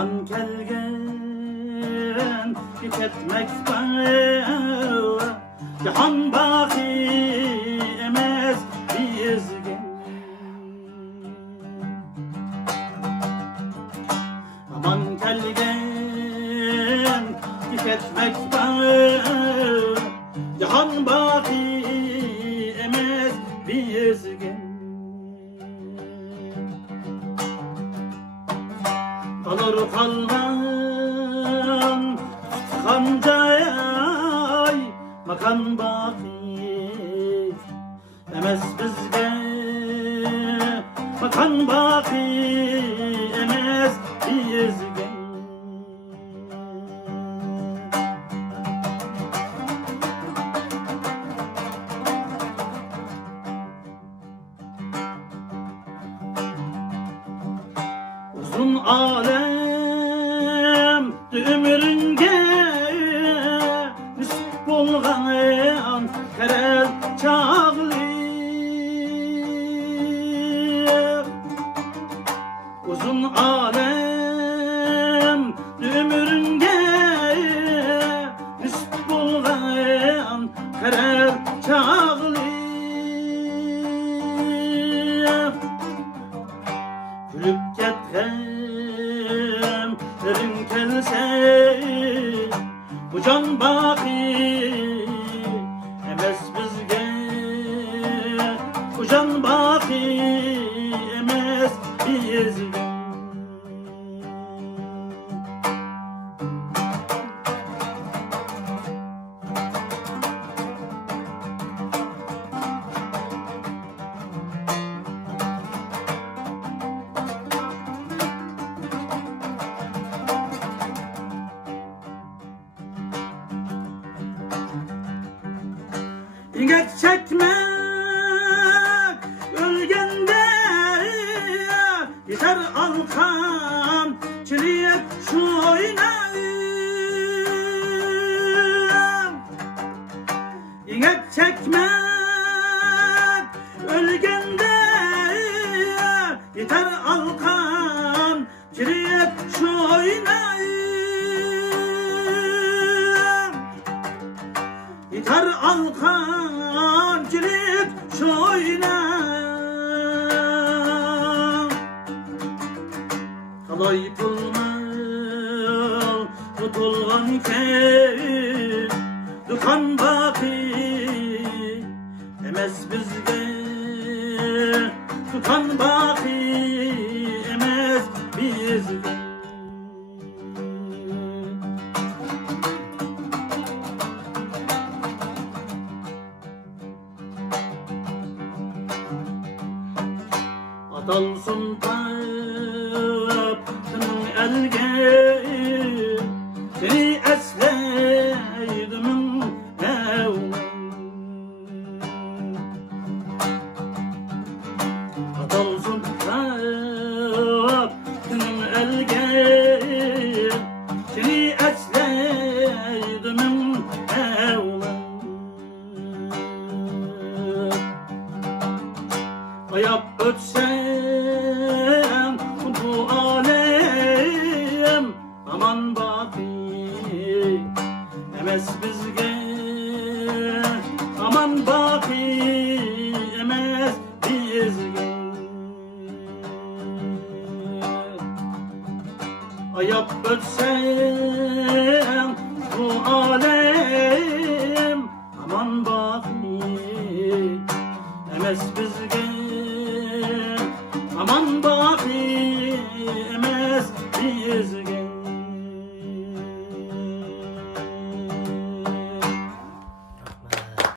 Aman kelgen ketmek var, cihan baki emes bizge. Aman kelgen ketmek var, cihan baki emes bizge. Kalır kalmam kancay makan baki emes bizge, makan baki emes bizge. Uzun alem ömrünge nisip bolgan kerel çağlı. Uzun alem ömrünge nisip bolgan kerel çağlı. Gülüp ketken erin kelse bu can baki emes bizge, bu can baki emes bizge. İnget çekmek ölgende yeter alkan çiliyet şu oynayım. İnget çekmek ölgende yeter alkan çiliyet şu oynayım. Yeter alkan cirit şoyna, kalay pulmal tutulgan iken dukan baki emes bizge, dukan baki emes bizge. Atalsın taptın elge, seni esleydim evme. Atalsın taptın elge, seni esleydim evme. Ayap ötsem bu alem aman baki emes bizge, aman baki emes bizge. Ayap ötsem bu alem aman baki emes bizge,